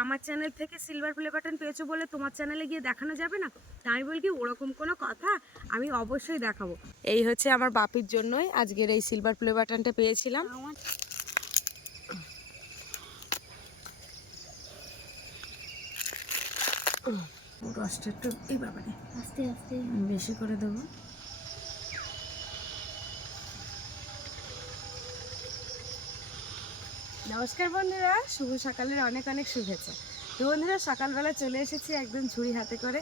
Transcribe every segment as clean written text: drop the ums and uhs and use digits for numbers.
আমার চ্যানেল থেকে silver play button পেয়েছো বলে তোমার চ্যানেলে গিয়ে দেখানো যাবে না? তা আমি বলি কি ওরকম কোনো কথা, আমি অবশ্যই দেখাবো। এই হচ্ছে আমার বাপির জন্যই আজকের এই সিলভার প্লে বাটনটা পেয়েছিলাম। রসটা একটু এই ব্যাপারে আস্তে আস্তে বেশি করে দেবো। নমস্কার বন্ধুরা, শুভ সকালের অনেক অনেক শুভেচ্ছা। তো বন্ধুরা, সকালবেলা চলে এসেছি একদম ঝুড়ি হাতে করে।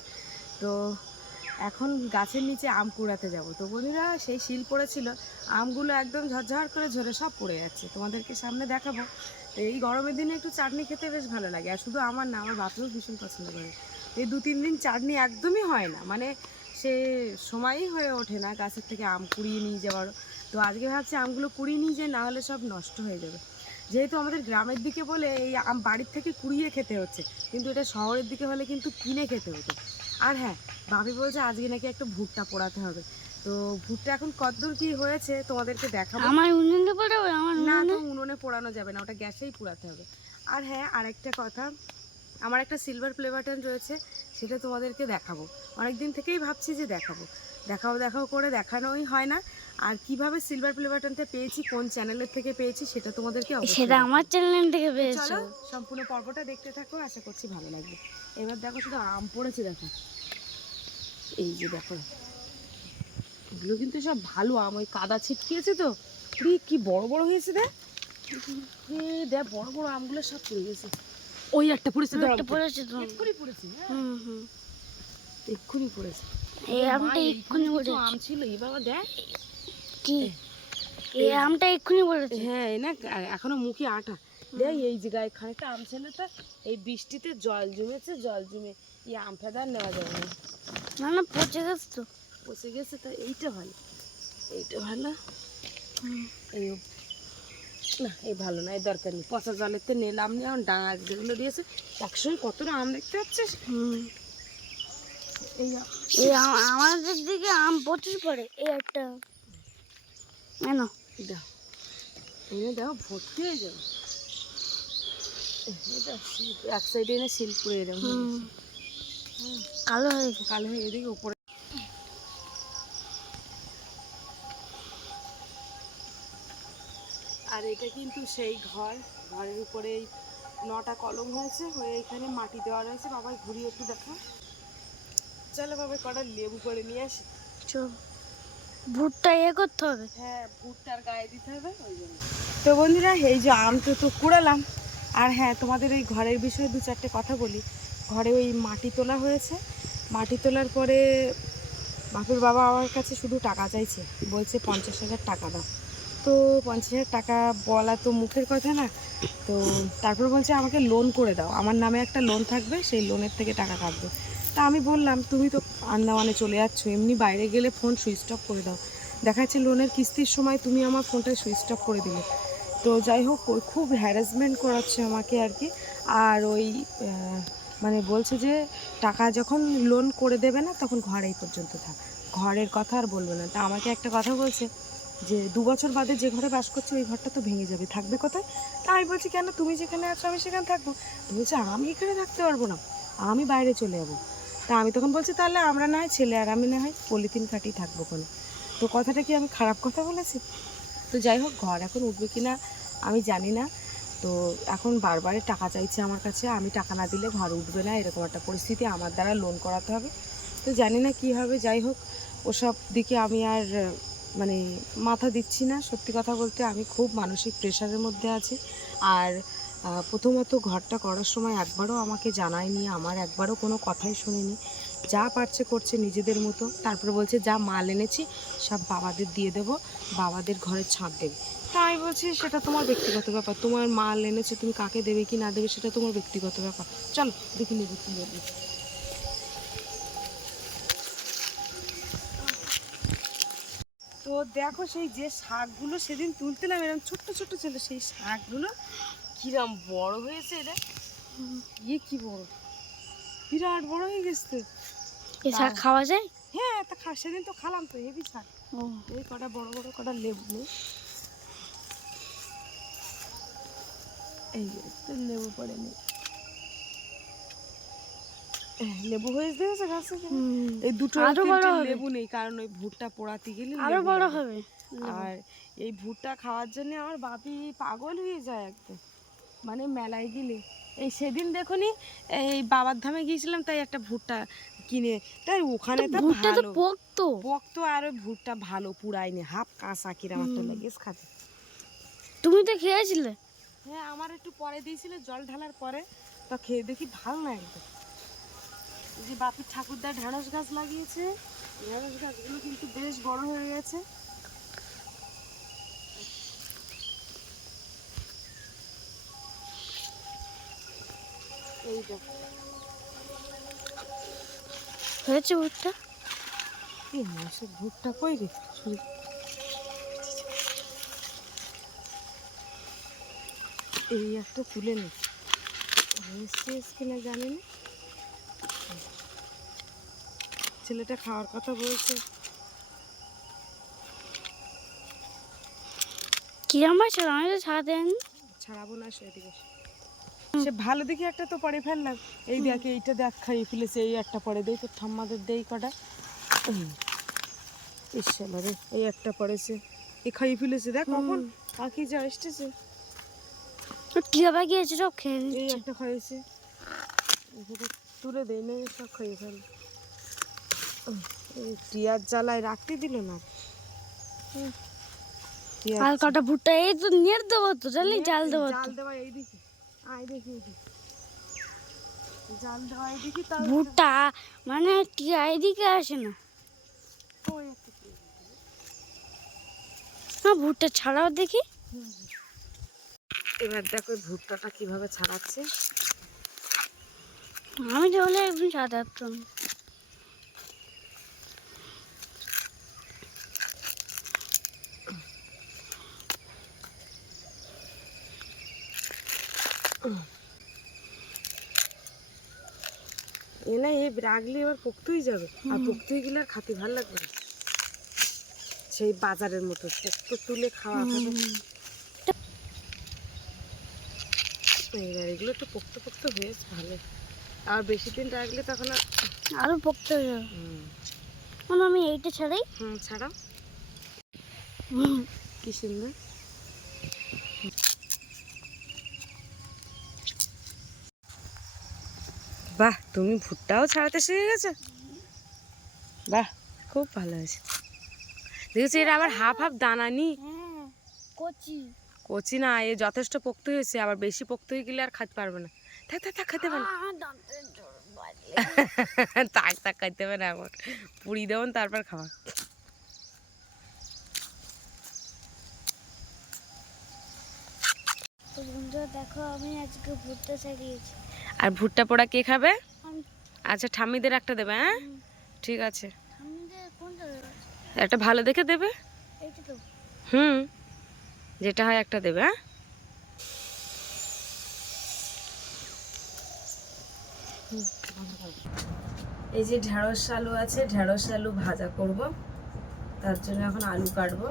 তো এখন গাছের নিচে আম কুড়াতে যাব। তো বন্ধুরা, সেই শিল পড়েছিল, আমগুলো একদম ঝরঝর করে ঝরে সব পড়ে যাচ্ছে, তোমাদেরকে সামনে দেখাবো। তো এই গরমের দিনে একটু চাটনি খেতে বেশ ভালো লাগে, আর শুধু আমার না, আমার বাপেও ভীষণ পছন্দ করে। এই 2-3 দিন চাটনি একদমই হয় না, মানে সে সময়ই হয়ে ওঠে না গাছের থেকে আম কুড়িয়ে নিয়ে যাওয়ারও। তো আজকে ভাবছি আমগুলো কুড়িয়ে নিয়ে যাই, না হলে সব নষ্ট হয়ে যাবে। যেহেতু আমাদের গ্রামের দিকে বলে এই আম বাড়ির থেকে কুড়িয়ে খেতে হচ্ছে, কিন্তু এটা শহরের দিকে হলে কিন্তু কিনে খেতে হতো। আর হ্যাঁ, ভাবি বলছে আজকে নাকি একটা ভুট্টা পোড়াতে হবে। তো ভুট্টা এখন কতদূর কি হয়েছে তোমাদেরকে দেখাবো। আমার উনুনে পোড়াবে? আমার না, উনুনে তো উনুনে পোড়ানো যাবে না, ওটা গ্যাসেই পোড়াতে হবে। আর হ্যাঁ, আরেকটা কথা, আমার একটা সিলভার প্লে বাটন রয়েছে, সেটা তোমাদেরকে দেখাবো। অনেক দিন থেকেই ভাবছি যে দেখাবো দেখাবো দেখাবো করে দেখানোই হয় না। আর কিভাবে সিলভার প্লে বাটনটা পেয়েছি, কোন চ্যানেলের থেকে পেয়েছি, সেটা তোমাদেরকে অবশ্যই সেটা দেখাবো। আমার চ্যানেল থেকে তো পেয়েছো? চলো সম্পূর্ণ পর্বটা দেখতে থাকো, আশা করছি ভালো লাগবে। এবার দেখো, শুধু আম পড়েছে দেখো, এই যে দেখো, এগুলো কিন্তু সব ভালো আম, ওই কাদা ছিটকিয়েছে তো। কি বড় বড় হয়েছে, দেখ দেখ, বড় বড় আমগুলো সব পড়ে গেছে। ওই একটা পড়েছে, একটা পড়েছে তো। এক্ষুনি পড়েছে, হ্যাঁ হুম এক্ষুনি পড়েছে। এই আমটা এক্ষুনি পড়েছে। আম ছিল এই বাবা, দেখ কি এই আমটা এক্ষুনি পড়েছে? হ্যাঁ, এই না এখনো মুখে আটা। দেখ এই যে গায়ে খানিকটা আম ছিল, তো এই বৃষ্টিতে জল জমেছে, জল জমে এই আম ফেদার নেওয়া যাবে না। না না, পচে গেছে তো। পচে গেছে, তো এইটা ভালো, এইটা ভালো। এই না, এই ভালো না, এই দরকার নেই, পচা জলেতে নিলাম না। এখন ডাঙা যেগুলো দিয়েছে একসঙ্গে কতটা আম দেখতে পাচ্ছিস। এই এই আমাদের দিকে আম প্রচুর পড়ে। এই একটা না দাও, এনে দাও, ভর্তি হয়ে যাবে। এক সাইডে এনে শিল পুড়ে এরকম কালো হয়ে গেছে। কালো হয়ে এদিকে উপরে। আর এটা কিন্তু সেই ঘরের উপরে 9টা কলম হয়েছে, হয়ে এখানে মাটি দেওয়া রয়েছে। বাবা ঘুরিয়ে একটু দেখো। চলো বাবা, কটা লেবু করে নিয়ে আসি। চল, ভুট্টা করতে হবে। হ্যাঁ, ভুট্টার গায়ে দিতে হবে, ওই জন্য। তো বন্ধুরা, এই যে আম তো কুড়ালাম। আর হ্যাঁ, তোমাদের এই ঘরের বিষয়ে 2-4টে কথা বলি। ঘরে ওই মাটি তোলা হয়েছে, মাটি তোলার পরে বাপুর বাবা আমার কাছে শুধু টাকা চাইছে, বলছে 50,000 টাকা দাও। তো 50,000 টাকা বলা তো মুখের কথা না। তো তারপর বলছে আমাকে লোন করে দাও, আমার নামে একটা লোন থাকবে, সেই লোনের থেকে টাকা কাটবে। তা আমি বললাম তুমি তো আন্দামানে চলে যাচ্ছ, এমনি বাইরে গেলে ফোন সুইচ অফ করে দাও। দেখা যাচ্ছে লোনের কিস্তির সময় তুমি আমার ফোনটা সুইচ অফ করে দিলে। তো যাই হোক, ওই খুব হ্যারাসমেন্ট করাচ্ছে আমাকে আর কি। আর ওই মানে বলছে যে টাকা যখন লোন করে দেবে না, তখন ঘর এই পর্যন্ত থাক, ঘরের কথা আর বলবে না। তা আমাকে একটা কথা বলছে যে 2 বছর বাদে যে ঘরে বাস করছো ওই ঘরটা তো ভেঙে যাবে, থাকবে কোথায়? তা আমি বলছি কেন, তুমি যেখানে আছো আমি সেখানে থাকবো। তো বলছে আমি এখানে থাকতে পারবো না, আমি বাইরে চলে যাবো। তা আমি তখন বলছি তাহলে আমরা না হয় ছেলে আর আমি না হয় পলিথিন কাটিয়ে থাকবো কোনো। তো কথাটা কি আমি খারাপ কথা বলেছি? তো যাই হোক, ঘর এখন উঠবে কি না আমি জানি না। তো এখন বারবারে টাকা চাইছে আমার কাছে, আমি টাকা না দিলে ঘর উঠবে না, এরকম একটা পরিস্থিতি, আমার দ্বারা লোন করাতে হবে। তো জানি না কি হবে। যাই হোক, ওসব দিকে আমি আর মানে মাথা দিচ্ছি না। সত্যি কথা বলতে আমি খুব মানসিক প্রেশারের মধ্যে আছি। আর প্রথমত ঘরটা করার সময় একবারও আমাকে জানায়নি, আমার একবারও কোনো কথাই শুনিনি। যা পারছে করছে নিজেদের মতো। তারপরে বলছে যা মাল এনেছি সব বাবাদের দিয়ে দেবো, বাবাদের ঘরে ছাদ দেবে। তা আমি বলছি সেটা তোমার ব্যক্তিগত ব্যাপার, তোমার মাল এনেছে, তুমি কাকে দেবে কি না দেবে সেটা তোমার ব্যক্তিগত ব্যাপার। চলো দেখি নেবো কি নেবে। তো দেখো, সেই যে শাকগুলো সেদিন তুলতেলাম এরকম ছোট্ট ছোট্ট ছিল, সেই শাকগুলো কিরম বড় হয়েছে। এটা কি বড়, বিরাট বড় হয়ে গেছে। এই শাক খাওয়া যায়? হ্যাঁ, তা সেদিন তো খালাম তো, হেভি শাক। এই কটা বড় বড় কটা লেবু নেই, এই যে লেবু পড়ে নেই। লেবু হয়েছে দেখেছো গাছে? এই দুটো আরো বড় হবে। লেবু নেই, কারণ ওই ভুট্টা পোড়াতে গেলে আরো লেবু বড় লাগে। হবে। আর এই ভুট্টা খাওয়ার জন্য আমার বাপি পাগল হয়ে যায় একদম, মানে মেলায় গেলে। এই সেদিন দেখুনি এই বাবার ধামে গিয়েছিলাম, তাই একটা ভুট্টা কিনে, তাই ওখানে তো ভুট্টা তো ভালো পোক্ত। পোক্ত, আর ওই ভুট্টা ভালো পুরাইনি, হাফ কাঁচা কিরম একটা লেগেছ খাতে। তুমি তো খেয়েছিলে। হ্যাঁ, আমার একটু পরে দিয়েছিল জল ঢালার পরে, তা খেয়ে দেখি ভালো না একদম। এই যে বাপির ঠাকুরদার ঢেঁড়স গাছ লাগিয়েছে, ঢেঁড়স গাছগুলো কিন্তু বেশ বড় হয়ে গেছে। এই দেখো হয়েছে ভুট্টা। এই মাসের ভুট্টা কই রে শুনি। এই একটা তুলে নে, শেষ কিনা জানি না। ছেলেটা খাওয়ার কথা বলছে। কি আমার ছিল, আমি তো ছাড়া দেন। ছাড়াবো না, সেদিকে সে ভালো দেখি একটা তো পরে ফেললাম। এই দেখ, এইটা দেখ খাইয়ে ফেলেছে, এই একটা পরে দেই তোর ঠাম্মাদের দেই কটা। ইসালা রে, এই একটা পড়েছে, এই খাইয়ে ফেলেছে দেখ কখন পাখি যা এসেছে। টিয়া পাখি আছে সব খেয়ে এই নিচ্ছে। একটা খাইয়েছে, এখানে তুলে দেই না, সব খাইয়ে ফেল। এই টিয়ার জ্বালায় রাখতে দিল না। টিয়ার আর কটা ভুট্টা এই তো নিয়ে দেবো তো, জানি জাল দেবো তো। জাল দেওয়া এই দেখি, আয় দেখি এদিকে। জাল দেওয়া এই দেখি, তাও ভুট্টা মানে টিয়া এদিকে আসে না। ওই একটা কি। হ্যাঁ, ভুট্টা ছাড়াও দেখি। এবার দেখো ওই ভুট্টাটা কিভাবে ছাড়াচ্ছে। আমি তাহলে একদিন ছাড়াতাম। এ না, এই রাখলে এবার পোক্তই যাবে, আর পোক্তই গেলে আর খাতে ভালো লাগবে না। সেই বাজারের মতো পোক্ত তুলে খাওয়া খাবে। এবার এগুলো একটু পোক্ত পোক্ত হয়েছে ভালো, আর বেশি দিন রাখলে তখন আর আরো পকতে হয়ে যাবে। মানে আমি এইটা ছাড়াই। ছাড়াও। কি সুন্দর। বাহ, তুমি ভুট্টাও ছাড়াতে শিখে গেছো, বাহ খুব ভালো হয়েছে। দেখেছি এর আবার হাফ হাফ দানা নি, হ্যাঁ, কচি। কচি না, এ যথেষ্ট পোক্ত হয়েছে, আবার বেশি পোক্ত হয়ে গেলে আর খেতে পারবে না। থাক থাক থাক, খেতে পারবে না। দাঁতের জোর বাজলে। থাক থাক, খাইতে হবে না, এখন পুরি দেবেন তারপর খাওয়া। তো বন্ধুরা দেখো, আমি আজকে ভুট্টা ছাড়িয়েছি। আর ভুট্টা পোড়া কে খাবে? আমি আচ্ছা, ঠাম্মিদের একটা দেবে, হ্যাঁ ঠিক আছে। আমাদের কোনটা দেবো? একটা ভালো দেখে দেবে। এইটা তো। যেটা হয় একটা দেবে, হ্যাঁ। এই যে ঢেঁড়স আলু আছে, ঢেঁড়স আলু ভাজা করব, তার জন্য এখন আলু কাটবো।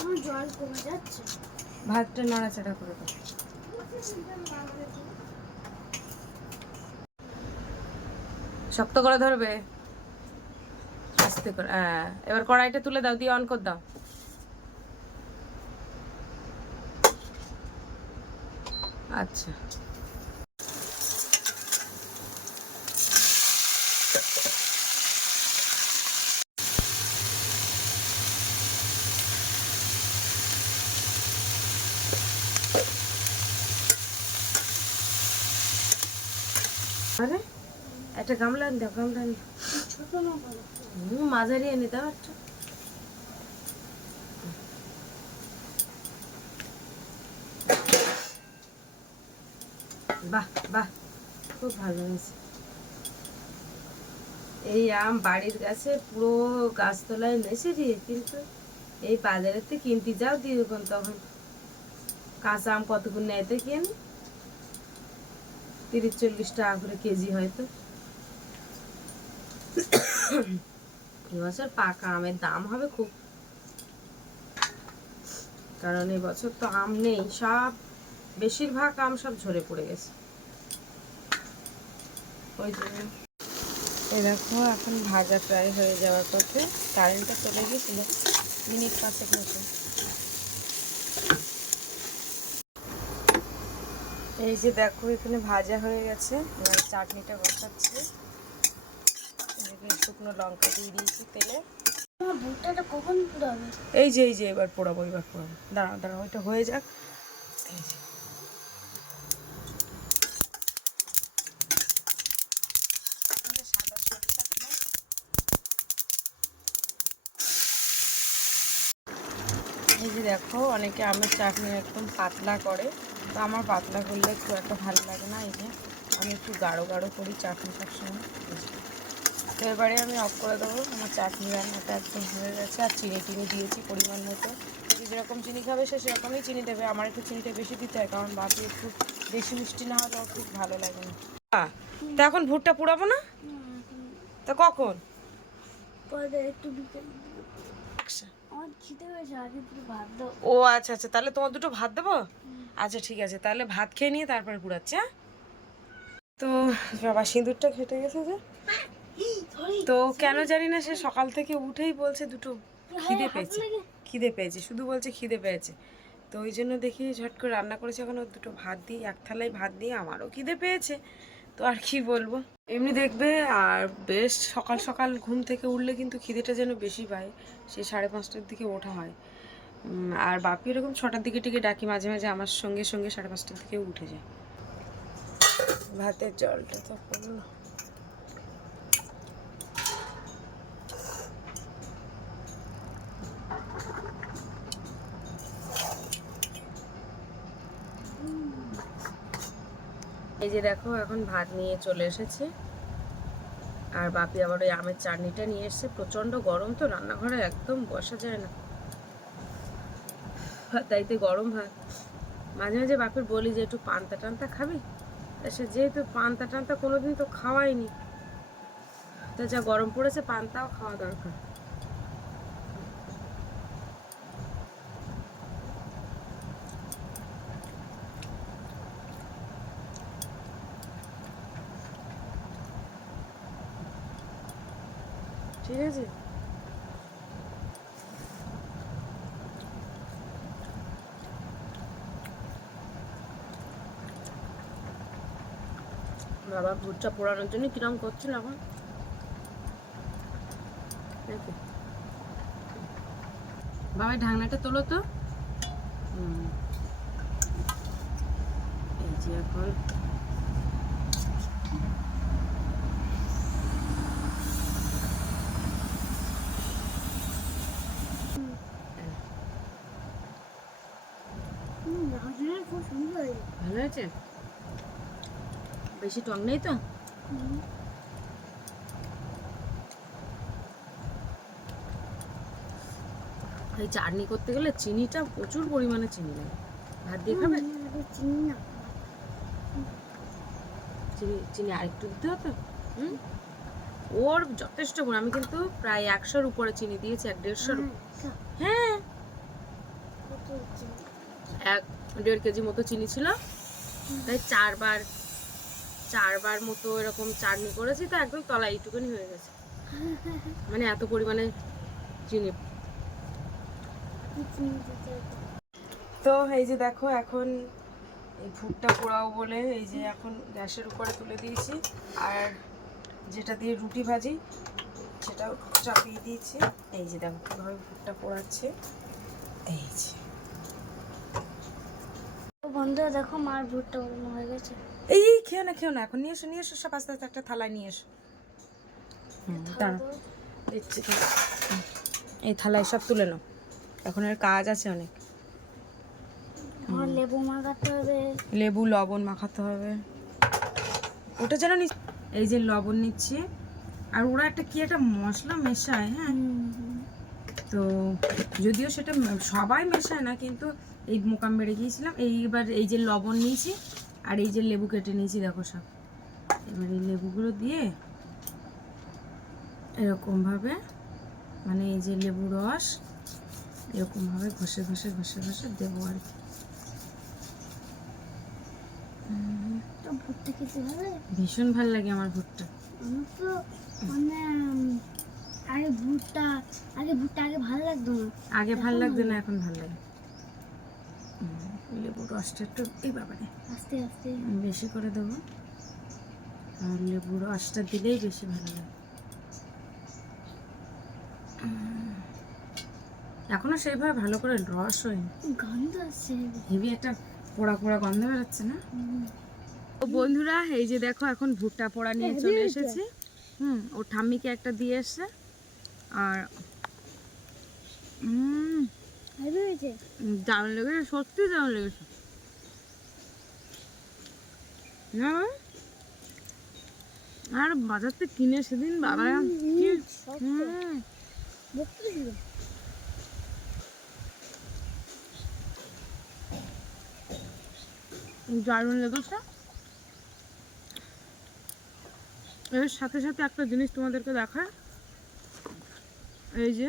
আমার জল কমে যাচ্ছে। ভাতটা নাড়াচাড়া করে দাও। শক্ত করে ধরবে, আস্তে করে। হ্যাঁ, এবার কড়াইটা তুলে দাও, দিয়ে অন করে দাও। আচ্ছা, আরে একটা গামলা আন দাও, গামলা আন দাও। ছোট না বড়? মাঝারি এনে দাও একটা। বাহ বাহ, খুব ভালো হয়েছে। এই আম বাড়ির গাছে পুরো গাছতলায় নেছে রে, কিন্তু এই বাজারের থেকে কিনতে যাও দিয়ে তখন কাঁচা আম কতক্ষণ নেয় তো কিনে 30-40 টাকা করে কেজি হয়তো। এবছর পাকা আমের দাম হবে খুব। কারণ এবছর তো আম নেই, সব বেশিরভাগ আম সব ঝরে পড়ে গেছে, ওই জন্য। এই দেখো এখন ভাজা প্রায় হয়ে যাওয়ার পথে, কারেন্টটা চলে গিয়েছিল মিনিট 5 মতো। এই যে দেখো এখানে ভাজা হয়ে গেছে, এবার চাটনিটা বসাচ্ছি। শুকনো লঙ্কা দিয়ে দিয়েছি তেলে। আমার ভুট্টাটা কখন পুরাবে? এই যে এবার পোড়াবো, দাঁড়াও দাঁড়াও, ওইটা হয়ে যাক। এই যে সাদা সরিষা দিলাম। এই যে দেখো অনেকে আমের চাটনি একদম পাতলা করে, তো আমার পাতলা করলে খুব একটা ভালো লাগে না। এই যে আমি একটু গাঢ় গাঢ় করি চাটনি সবসময়। তো এবারে আমি অফ করে দেবো, আমার চাটনি রান্নাটা একদম হয়ে গেছে। আর চিনি টিনি দিয়েছি পরিমাণ মতো, যে যেরকম চিনি খাবে সে সেরকমই চিনি দেবে। আমার একটু চিনিটা বেশি দিতে হয়, কারণ বাকি একটু বেশি মিষ্টি না হলেও খুব ভালো লাগে না। তা এখন ভুট্টা পুড়াবো না, তা কখন? পরে একটু বিকেল। আমার খিদে হয়েছে, আগে পুরো ভাত দাও। ও আচ্ছা আচ্ছা, তাহলে তোমার দুটো ভাত দেবো। আচ্ছা ঠিক আছে, তাহলে ভাত খেয়ে নিয়ে তারপরে পুড়াচ্ছি। হ্যাঁ, তো বাবা সিঁদুরটা ঘেটে গেছে যে, তো কেন জানি না সে সকাল থেকে উঠেই বলছে দুটো খিদে পেয়েছে, শুধু বলছে খিদে পেয়েছে। তো ওই জন্য দেখি ঝট করে রান্না করেছে, এখন ওর দুটো ভাত দিই, এক থালায় ভাত দিয়ে। আমারও খিদে পেয়েছে, তো আর কি বলবো। এমনি দেখবে আর বেশ সকাল সকাল ঘুম থেকে উঠলে কিন্তু খিদেটা যেন বেশি পায়, সেই 5:30টার দিকে ওঠা হয়। আর বাপি এরকম 6টার দিকে টিকে ডাকি, মাঝে মাঝে আমার সঙ্গে সঙ্গে 5:30টার দিকে উঠে যায়। ভাতের জলটা তো পড়লো। এই যে দেখো এখন ভাত নিয়ে চলে এসেছে, আর বাপি আবার ওই আমের চাটনিটা নিয়ে এসছে। প্রচণ্ড গরম তো, রান্নাঘরে একদম বসা যায় না, তাইতে গরম ভাত। মাঝে মাঝে বাপির বলি যে একটু পান্তা টান্তা খাবি, তা সে যেহেতু পান্তা টান্তা কোনোদিন তো খাওয়াইনি, তো যা গরম পড়েছে পান্তাও খাওয়া দরকার। ঠিক আছে, বাবা ভুট্টা পোড়ানোর জন্য কিরম করছিল এখন নাকি? বাবা ঢাকনাটা তোলো তো। এই যে এখন খুব সুন্দর হয়েছে। ভালো হয়েছে, বেশি টক নেই তো। এই চাটনি করতে গেলে চিনিটা প্রচুর পরিমাণে চিনি লাগে। ভাত দিয়ে খাবে? চিনি না, চিনি চিনি আরেকটু দিতে হতো। ওর যথেষ্ট গুণ। আমি কিন্তু প্রায় 100-র উপরে চিনি দিয়েছি, 1-150-র। হ্যাঁ, 1-1.5 কেজি মতো চিনি ছিল, তাই 4বার মতো এরকম চাটনি করেছি, তো একদম তলা এইটুকুনি হয়ে গেছে, মানে এত পরিমাণে চিনি। তো এই যে দেখো এখন এই ভুট্টা পোড়াও বলে এই যে এখন গ্যাসের উপরে তুলে দিয়েছি, আর যেটা দিয়ে রুটি ভাজি সেটাও চাপিয়ে দিয়েছি। এই যে দেখো কীভাবে ভুট্টা পোড়াচ্ছে। এই যে বন্ধুরা দেখো মার ভুট্টা উড়ানো হয়ে গেছে। এই খেও না, এখন নিয়ে এসো সব আস্তে আস্তে একটা থালায় নিয়ে এসো। দিচ্ছি, এই থালায় সব তুলে নাও, এখন এর কাজ আছে অনেক। লেবু মাখাতে হবে, লেবু লবণ মাখাতে হবে, ওটা যেন এই যে লবণ নিচ্ছি। আর ওরা একটা কি একটা মশলা মেশায়, হ্যাঁ, তো যদিও সেটা সবাই মেশায় না, কিন্তু এই মোকাম বেড়ে গিয়েছিলাম। এইবার এই যে লবণ নিয়েছি আর এই যে লেবু কেটে নিয়েছি, দেখো সব। এবার এই লেবুগুলো দিয়ে এরকমভাবে, মানে এই যে লেবু রস এরকমভাবে ঘষে ঘষে ঘষে ঘষে দেবো আর কি। তো ভুট্টা খেতে ভালো লাগে? ভীষণ ভালো লাগে আমার ভুট্টা। আমার তো মানে আগে ভুট্টা আগে ভালো লাগতো না। আগে ভালো লাগতো না, এখন ভালো লাগে। লেবুর রসটা একটু এই ব্যাপারে আস্তে আস্তে বেশি করে দেবো, আর লেবুর রসটা দিলেই বেশি ভালো লাগে। এখনো সেইভাবে ভালো করে রস হয়নি, গন্ধ আসছে। হেভি একটা পোড়া পোড়া গন্ধ বেরোচ্ছে না? তো বন্ধুরা এই যে দেখো এখন ভুট্টা পোড়া নিয়ে চলে এসেছি। ও ঠাম্মিকে একটা দিয়ে এসছে। আর হেভি হয়েছে। দারুণ লেগেছে, সত্যি দারুণ লেগেছে না? আর বাজার থেকে কিনে সেদিন বাবা কি দেখতে ছিল। দারুণ লেগেছে। এর সাথে সাথে একটা জিনিস তোমাদেরকে দেখায়, এই যে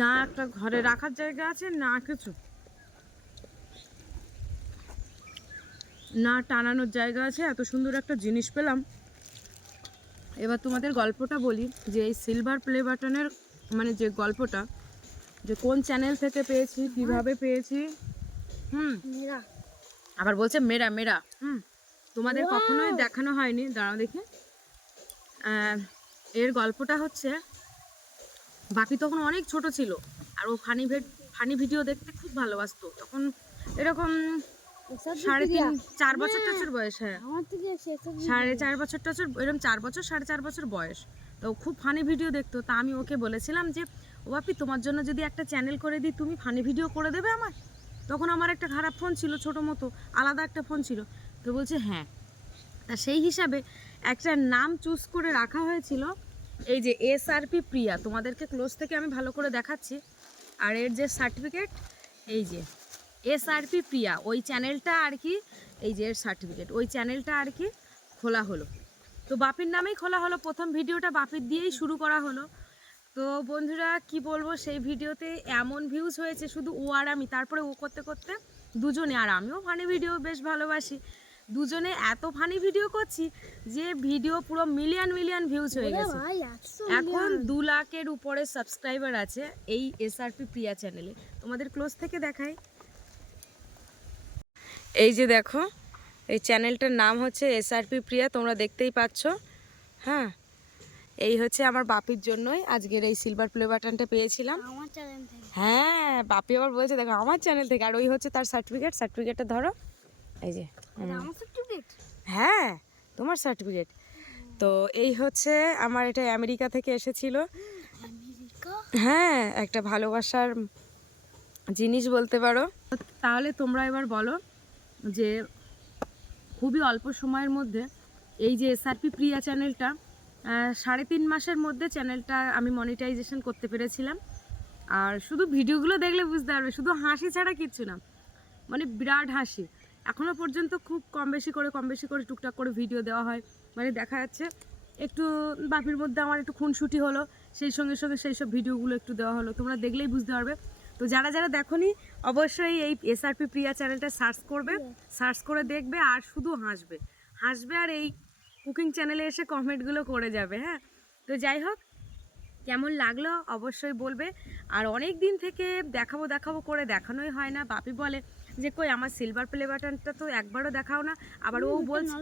না একটা ঘরে রাখার জায়গা আছে, না কিছু, না টানানোর জায়গা আছে, এত সুন্দর একটা জিনিস পেলাম। এবার তোমাদের গল্পটা বলি যে এই সিলভার প্লে বাটনের মানে যে গল্পটা, যে কোন চ্যানেল থেকে পেয়েছি, কিভাবে পেয়েছি। মেরা আবার বলছে মেরা মেরা। তোমাদের কখনোই দেখানো হয়নি, দাঁড়াও দেখি। এর গল্পটা হচ্ছে, বাপি তখন অনেক ছোট ছিল, আর ও ফানি ভিডিও দেখতে খুব ভালোবাসতো। তখন এরকম 3.5-4 বছর টাছর বয়স। হ্যাঁ, আমার থেকে 4.5 বছর টাছর, এরকম 4 বছর 4.5 বছর বয়স। তো ও খুব ফানি ভিডিও দেখতো। তা আমি ওকে বলেছিলাম যে ও বাপি তোমার জন্য যদি একটা চ্যানেল করে দিই, তুমি ফানি ভিডিও করে দেবে আমার? তখন আমার একটা খারাপ ফোন ছিল, ছোটো মতো আলাদা একটা ফোন ছিল। তো বলছে হ্যাঁ। তা সেই হিসাবে একটা নাম চুজ করে রাখা হয়েছিল, এই যে SRP প্রিয়া। তোমাদেরকে ক্লোজ থেকে আমি ভালো করে দেখাচ্ছি। আর এর যে সার্টিফিকেট, এই যে SRP প্রিয়া, ওই চ্যানেলটা আর কি, এই যে এর সার্টিফিকেট, ওই চ্যানেলটা আর কি খোলা হলো। তো বাপির নামেই খোলা হলো, প্রথম ভিডিওটা বাপির দিয়েই শুরু করা হলো। তো বন্ধুরা কি বলবো, সেই ভিডিওতে এমন ভিউজ হয়েছে, শুধু ও আর আমি, তারপরে ও করতে করতে দুজনে, আর আমিও ফানি ভিডিও বেশ ভালোবাসি, দুজনে এত ফানি ভিডিও করছি যে ভিডিও পুরো মিলিয়ন ভিউজ হয়ে গেছে। এখন 2 লাখের উপরে সাবস্ক্রাইবার আছে এই SRP প্রিয়া চ্যানেলে। তোমাদের ক্লোজ থেকে দেখাই, এই যে দেখো, এই চ্যানেলটার নাম হচ্ছে SRP প্রিয়া, তোমরা দেখতেই পাচ্ছ। হ্যাঁ, এই হচ্ছে আমার বাপির জন্যই আজকের এই সিলভার প্লে বাটনটা পেয়েছিলাম। আমার চ্যানেল থেকে। হ্যাঁ, বাপি আবার বলছে দেখো আমার চ্যানেল থেকে। আর ওই হচ্ছে তার সার্টিফিকেট, সার্টিফিকেটটা ধরো, এই যে। আমার সার্টিফিকেট? হ্যাঁ, তোমার সার্টিফিকেট। তো এই হচ্ছে আমার, এটা আমেরিকা থেকে এসেছিল। আমেরিকা? হ্যাঁ, একটা ভালোবাসার জিনিস বলতে পারো। তাহলে তোমরা এবার বলো যে খুবই অল্প সময়ের মধ্যে এই যে SRP প্রিয়া চ্যানেলটা, 3.5 মাসের মধ্যে চ্যানেলটা আমি মনিটাইজেশন করতে পেরেছিলাম। আর শুধু ভিডিওগুলো দেখলে বুঝতে পারবে, শুধু হাসি ছাড়া কিচ্ছু না, মানে বিরাট হাসি। এখনও পর্যন্ত খুব কম বেশি করে টুকটাক করে ভিডিও দেওয়া হয়। মানে দেখা যাচ্ছে একটু বাপির মধ্যে আমার একটু খুনসুটি হলো, সেই সঙ্গে সঙ্গে সেই সব ভিডিওগুলো একটু দেওয়া হলো, তোমরা দেখলেই বুঝতে পারবে। তো যারা যারা দেখোনি অবশ্যই এই SRP প্রিয়া চ্যানেলটা সার্চ করবে, সার্চ করে দেখবে আর শুধু হাসবে হাসবে, আর এই কুকিং চ্যানেলে এসে কমেন্টগুলো করে যাবে। হ্যাঁ, তো যাই হোক, কেমন লাগলো অবশ্যই বলবে। আর অনেক দিন থেকে দেখাবো করে দেখানোই হয় না। বাপি বলে যে কই আমার সিলভার প্লে বাটনটা তো একবারও দেখাও না। আবার ও বলছে,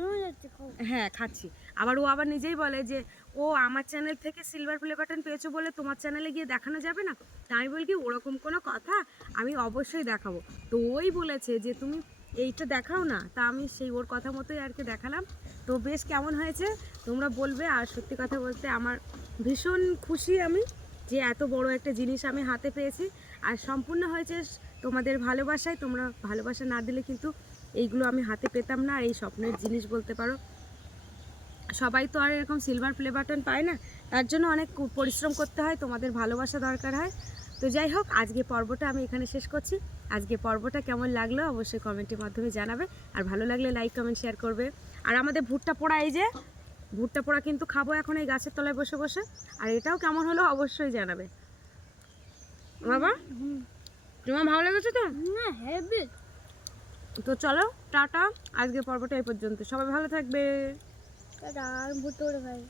হ্যাঁ খাচ্ছি, আবার ও আবার নিজেই বলে যে ও আমার চ্যানেল থেকে সিলভার প্লে বাটন পেয়েছো বলে তোমার চ্যানেলে গিয়ে দেখানো যাবে না। তাই আমি বলি কি ওরকম কোনো কথা, আমি অবশ্যই দেখাবো। তো ওই বলেছে যে তুমি এইটা দেখাও না, তা আমি সেই ওর কথা মতোই আর কি দেখালাম। তো বেশ কেমন হয়েছে তোমরা বলবে। আর সত্যি কথা বলতে আমার ভীষণ খুশি আমি যে এত বড় একটা জিনিস আমি হাতে পেয়েছি, আর সম্পূর্ণ হয়েছে তোমাদের ভালোবাসায়। তোমরা ভালোবাসা না দিলে কিন্তু এইগুলো আমি হাতে পেতাম না। আর এই স্বপ্নের জিনিস বলতে পারো, সবাই তো আর এরকম সিলভার প্লে বাটন পায় না, তার জন্য অনেক পরিশ্রম করতে হয়, তোমাদের ভালোবাসা দরকার হয়। তো যাই হোক, আজকে পর্বটা আমি এখানে শেষ করছি। আজকে পর্বটা কেমন লাগলো অবশ্যই কমেন্টের মাধ্যমে জানাবে, আর ভালো লাগলে লাইক কমেন্ট শেয়ার করবে। আর আমাদের ভুট্টা পোড়া এই যে ভুট্টা পোড়া কিন্তু খাবো এখন এই গাছের তলায় বসে বসে। আর এটাও কেমন হলো অবশ্যই জানাবে বাবা। তোমার ভালো লেগেছে তো? না হেভি। তো চলো টাটা, আজকে পর্বটা এই পর্যন্ত, সবাই ভালো থাকবে। টাটা, আর ভুট্টা ভাই।